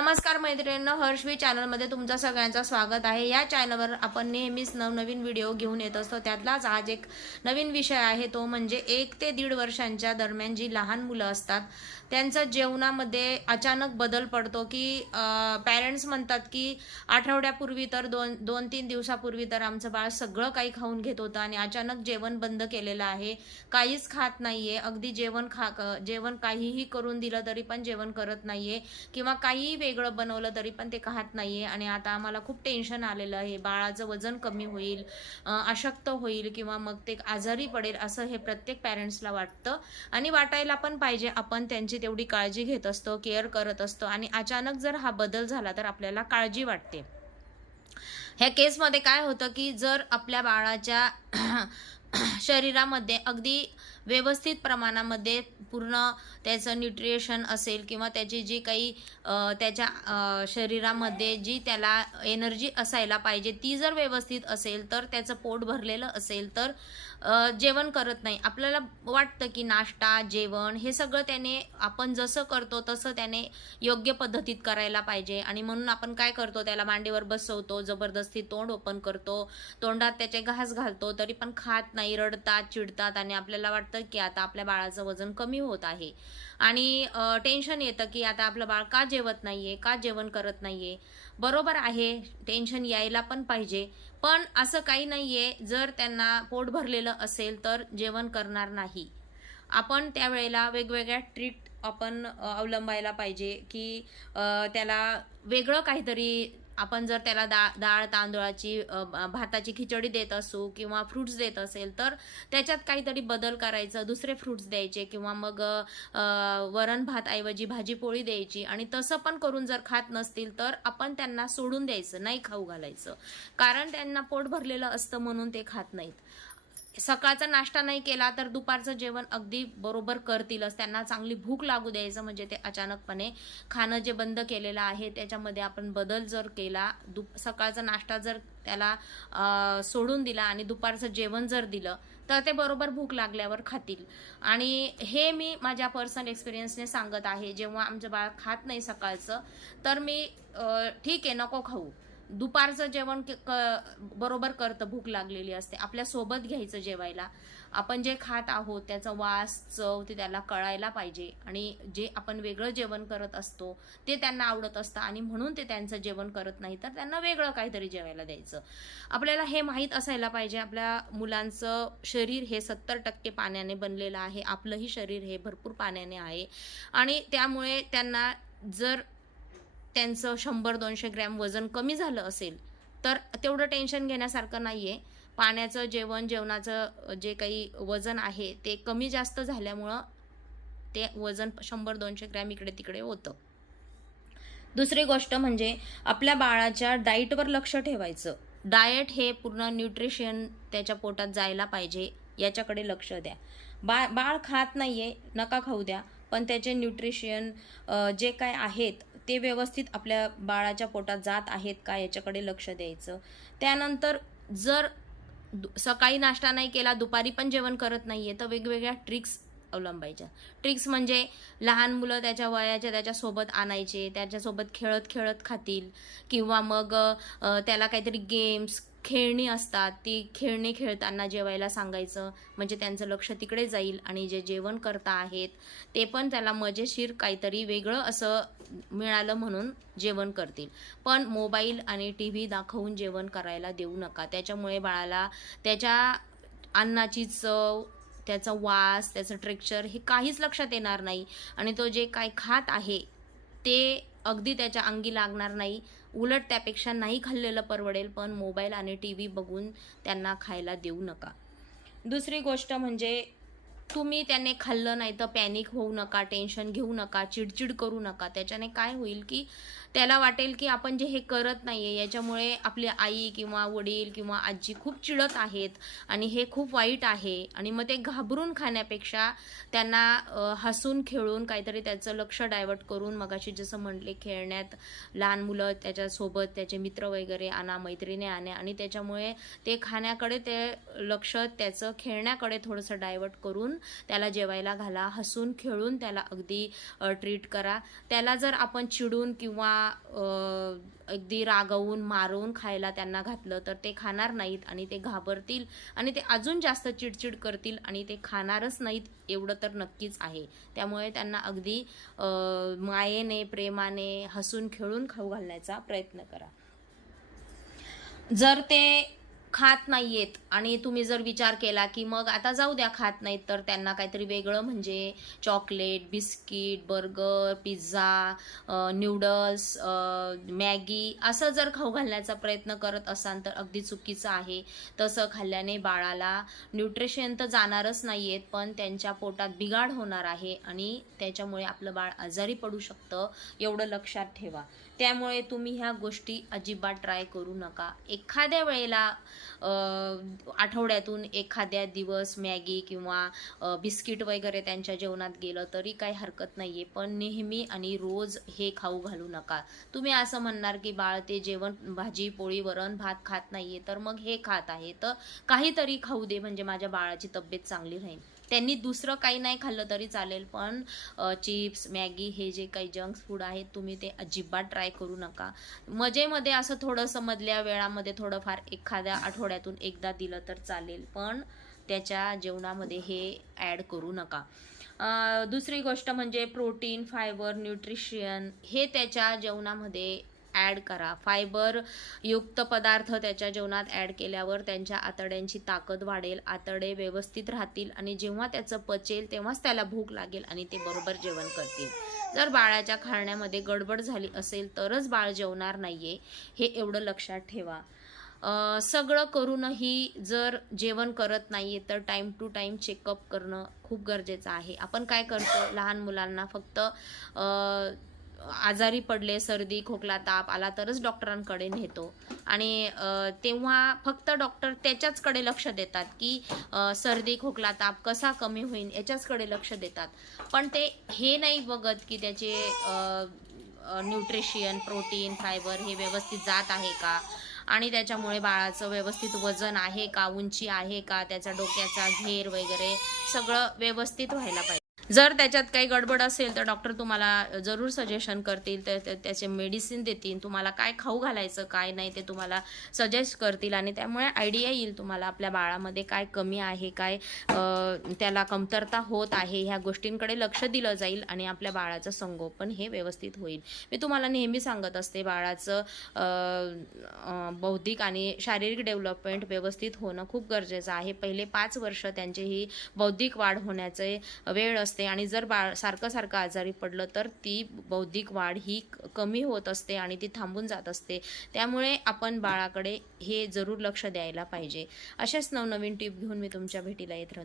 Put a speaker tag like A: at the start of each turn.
A: नमस्कार मैत्रिणींनो हर्षवी चॅनलमध्ये तुमचं सगळ्यांचं स्वागत आहे. या चॅनलवर आपण नेहमीच नवनवीन व्हिडिओ घेऊन येत असतो. त्यातलाच आज एक नवीन विषय आहे तो म्हणजे एक ते दीड वर्षांच्या दरम्यान जी लहान मुलं असतात त्यांचं जेवणामध्ये अचानक बदल पडतो की पॅरेंट्स म्हणतात की आठवड्यापूर्वी तर दोन दोन तीन दिवसापूर्वी तर आमचं बाळ सगळं काही खाऊन घेत होतं आणि अचानक जेवण बंद केलेलं आहे. काहीच खात नाहीये. अगदी जेवण खा जेवण काहीही करून दिलं तरी पण जेवण करत नाहीये. किंवा काहीही वेगळं बनवलं तरी पण ते खात नाहीये. आणि आता आम्हाला खूप टेन्शन आलेलं आहे. बाळाचं वजन कमी होईल अशक्त होईल किंवा मग ते आजारी पडेल असं हे प्रत्येक पॅरेंट्सला वाटतं. आणि वाटायला पण पाहिजे आपण त्यांची तेवढी काळजी घेत असतो केअर करत असतो आणि अचानक जर हा बदल झाला तर आपल्याला काळजी वाटते. ह्या केसमध्ये काय होतं की जर आपल्या बाळाच्या शरीरामध्ये अगदी व्यवस्थित प्रमाणामध्ये पूर्ण त्याचं न्यूट्रिशन असेल किंवा त्याची जी काही त्याच्या शरीरामध्ये जी त्याला एनर्जी असायला पाहिजे ती जर व्यवस्थित असेल तर त्याचं पोट भरलेलं असेल तर जेवण करत नाही. आपल्याला वाटतं की नाश्ता जेवण हे सगळं त्याने आपण जसं करतो तसं त्याने योग्य पद्धतीत करायला पाहिजे. आणि म्हणून आपण काय करतो त्याला मांडीवर बसवतो जबरदस्ती तोंड ओपन करतो तोंडात त्याचे घास घालतो तरी पण खात नाही रडतात चिडतात आणि आपल्याला वाटतं की आता आपल्या बाळाचं वजन कमी होत आहे. आणि टेन्शन येतं की आता आपलं बाळ का जेवत नाहीये का जेवण करत नाहीये. बरोबर आहे टेन्शन यायला पण पाहिजे. पण असं काही नाहीये जर त्यांना पोट भरलेलं असेल तर जेवण करणार नाही. आपण त्यावेळेला वेगवेगळ्या ट्रीट आपण अवलंबायला पाहिजे की त्याला वेगळं काहीतरी आपण जर त्याला दा डाळ तांदूळाची भाताची खिचडी देत असू किंवा फ्रुट्स देत असेल तर त्याच्यात काहीतरी बदल करायचं. दुसरे फ्रुट्स द्यायचे किंवा मग वरण भात ऐवजी भाजी पोळी द्यायची आणि तसं पण करून जर खात नसतील तर आपण त्यांना सोडून द्यायचं नाही खाऊ घालायचं. कारण त्यांना पोट भरलेलं असतं म्हणून ते खात नाहीत. सकाळचा नाश्ता नाही केला तर दुपारचं जेवण अगदी बरोबर करतीलच. त्यांना चांगली भूक लागू द्यायचं म्हणजे ते अचानकपणे खाणं जे बंद केलेलं आहे त्याच्यामध्ये आपण बदल जर केला दु सकाळचा नाश्ता जर त्याला सोडून दिला आणि दुपारचं जेवण जर दिलं तर ते बरोबर भूक लागल्यावर खातील. आणि हे मी माझ्या पर्सनल एक्सपिरियन्सने सांगत आहे जेव्हा आमचं बाळ खात नाही सकाळचं तर मी ठीक आहे नको खाऊ. दुपारचं जेवण के- क- बरोबर करतं भूक लागलेली असते. आपल्यासोबत घ्यायचं जेवायला. आपण जे खात आहोत त्याचा वास चव ते त्याला कळायला पाहिजे. आणि जे आपण वेगळं जेवण करत असतो ते त्यांना आवडत असतं. आणि म्हणून ते त्यांचं जेवण करत नाही तर त्यांना वेगळं काहीतरी जेवायला द्यायचं. आपल्याला हे माहीत असायला पाहिजे आपल्या मुलांचं शरीर हे सत्तर टक्के पाण्याने बनलेलं आहे. आपलंही शरीर हे भरपूर पाण्याने आहे. आणि त्यामुळे त्यांना जर त्यांचं शंभर दोनशे ग्रॅम वजन कमी झालं असेल तर तेवढं टेन्शन घेण्यासारखं नाही आहे पाण्याचं जेवण जेवणाचं जे काही वजन आहे ते कमी जास्त झाल्यामुळं ते वजन शंभर दोनशे ग्रॅम इकडे तिकडे होतं. दुसरी गोष्ट म्हणजे आपल्या बाळाच्या डाईटवर लक्ष ठेवायचं. डाएट हे पूर्ण न्यूट्रिशन त्याच्या पोटात जायला पाहिजे याच्याकडे लक्ष द्या. बा बाळ खात नाही आहे नका खाऊ द्या पण त्याचे न्यूट्रिशन जे काय आहेत ते व्यवस्थित आपल्या बाळाच्या पोटात जात आहेत का याच्याकडे लक्ष द्यायचं? त्यानंतर जर दु- सकाळी नाश्ता नाही केला दुपारी पण जेवण करत नाही आहे तर वेगवेगळ्या ट्रिक्स अवलंबायच्या ट्रिक्स म्हणजे लहान मुलं त्याच्या वयाच्या त्याच्यासोबत आणायचे त्याच्यासोबत खेळत खेळत खातील. किंवा मग त्याला काहीतरी गेम्स खेळणी असतात ती खेळणी खेळताना जेवायला सांगायचं. म्हणजे त्यांचं लक्ष तिकडे जाईल आणि जे जेवण करता आहेत ते पण त्याला मजेशीर काहीतरी वेगळं असं मिळालं म्हणून जेवण करतील. पण मोबाईल आणि टी व्ही दाखवून जेवण करायला देऊ नका. त्याच्यामुळे बाळाला त्याच्या अन्नाची चव त्याचा वास त्याचं ट्रेक्चर हे काहीच लक्षात येणार नाही. आणि तो जे काय खात आहे ते अगदी त्याच्या अंगी लागणार नाही. उलट त्यापेक्षा नाही खाल्लेलं परवडेल पण मोबाईल आणि टी व्ही बघून त्यांना खायला देऊ नका. दुसरी गोष्ट म्हणजे तुम्ही त्याने खाल्लं नाही तर पॅनिक होऊ नका टेन्शन घेऊ नका चिडचिड करू नका. त्याच्याने काय होईल की त्याला वाटेल की आपण जे हे करत नाही आहे याच्यामुळे आपली आई किंवा वडील किंवा आजी खूप चिडत आहेत आणि हे खूप वाईट आहे. आणि मग ते घाबरून खाण्यापेक्षा त्यांना हसून खेळून काहीतरी त्याचं लक्ष डायवर्ट करून मगाशी जसं म्हटले खेळण्यात लहान मुलं त्याच्यासोबत त्याचे मित्र वगैरे आणा मैत्रिणी आणा आणि त्याच्यामुळे ते खाण्याकडे ते लक्ष त्याचं खेळण्याकडे थोडंसं डायवर्ट करून त्याला जेवायला घाला हसून खेळून त्याला अगदी ट्रीट करा. त्याला जर आपण चिडून किंवा अगदी रागवून मारून खायला त्यांना घातलं तर ते खाणार नाहीत आणि ते घाबरतील आणि ते अजून जास्त चिडचिड करतील आणि ते खाणारच नाहीत एवढं तर नक्कीच आहे. त्यामुळे त्यांना अगदी मायेने प्रेमाने हसून खेळून खाऊ घालण्याचा प्रयत्न करा. जर ते खात नाहीयेत. आणि तुम्ही जर विचार केला की मग आता जाऊ द्या खात नाहीत तर त्यांना काहीतरी वेगळं म्हणजे chocolate biscuit burger pizza noodles Maggi असं जर खाऊ घालण्याचा प्रयत्न करत असाल तर अगदी चुकीचं आहे. तसं खाल्ल्याने बाळाला न्यूट्रिशन तर जाणारच नाही आहेत पण त्यांच्या पोटात बिघाड होणार आहे आणि त्याच्यामुळे आपलं बाळ आजारी पडू शकतं एवढं लक्षात ठेवा. त्यामुळे तुम्ही ह्या गोष्टी अजिबात ट्राय करू नका. एखाद्या वेळेला आठवड्यातून एखाद्या दिवस मॅगी किंवा बिस्किट वगैरे त्यांच्या जेवणात गेलं तरी काही हरकत नाही आहे पण नेहमी आणि रोज हे खाऊ घालू नका. तुम्ही असं म्हणणार की बाळ ते जेवण भाजी पोळी वरण भात खात नाहीये तर मग हे खात आहे. तर काहीतरी खाऊ दे म्हणजे माझ्या बाळाची तब्येत चांगली राहील. त्यांनी दुसरं काही नाही खाल्लं तरी चालेल पण चिप्स मॅगी हे जे काही जंक फूड आहेत तुम्ही ते अजिबात ट्राय करू नका. मजेमध्ये असं थोडंसं मधल्या वेळामध्ये थोडंफार एखाद्या आठवड्यातून एकदा दिलं तर चालेल पण त्याच्या जेवणामध्ये हे ॲड करू नका. दुसरी गोष्ट म्हणजे प्रोटीन फायबर न्यूट्रिशन हे त्याच्या जेवणामध्ये ॲड करा. फायबर युक्त पदार्थ त्याच्या जेवणात ॲड केल्यावर त्यांच्या आतड्यांची ताकद वाढेल. आतडे व्यवस्थित राहतील आणि जेव्हा त्याचं पचेल तेव्हाच त्याला भूक लागेल आणि ते बरोबर जेवण करतील. जर बाळाच्या खाण्यामध्ये गडबड झाली असेल तरच बाळ जेवणार नाहीये हे एवढं लक्षात ठेवा. सगळं करूनही जर जेवण करत नाही आहे तर टाईम टू टाईम चेकअप करणं खूप गरजेचं आहे. आपण काय करतो लहान मुलांना फक्त आजारी पडले सर्दी खोकला ताप आला तरच डॉक्टरांकडे नेतो. आणि तेव्हा फक्त डॉक्टर त्याच्याचकडे लक्ष देतात की सर्दी खोकला ताप कसा कमी होईल याच्याचकडे लक्ष देतात. पण ते हे नाही बघत की त्याचे न्यूट्रिशियन प्रोटीन फायबर हे व्यवस्थित जात आहे का? आणि त्याच्यामुळे बाळाचं व्यवस्थित वजन आहे का उंची आहे का त्याचा डोक्याचा घेर वगैरे सगळं व्यवस्थित व्हायला पाहिजे. जर त्याच्यात काही गडबड असेल तर डॉक्टर तुम्हाला जरूर सजेशन करतील. तर ते- त्याचे मेडिसिन देतील. तुम्हाला काय खाऊ घालायचं काय नाही ते तुम्हाला सजेस्ट करतील. आणि त्यामुळे आयडिया येईल तुम्हाला आपल्या बाळामध्ये काय कमी आहे काय त्याला कमतरता होत आहे. ह्या गोष्टींकडे लक्ष दिलं जाईल आणि आपल्या बाळाचं संगोपन हे व्यवस्थित होईल. मी तुम्हाला नेहमी सांगत असते बाळाचं बौद्धिक आणि शारीरिक डेव्हलपमेंट व्यवस्थित होणं खूप गरजेचं आहे. पहिले पाच वर्ष त्यांची ही बौद्धिक वाढ होण्याचे वेळ असते. आणि जर बाळ सारखं सारखं आजारी पडलं तर ती बौद्धिक वाढ ही कमी होत असते आणि ती थांबून जात असते. त्यामुळे आपण बाळाकडे हे जरूर लक्ष द्यायला पाहिजे. अशाच नवनवीन टीप घेऊन मी तुमच्या भेटीला येत राहते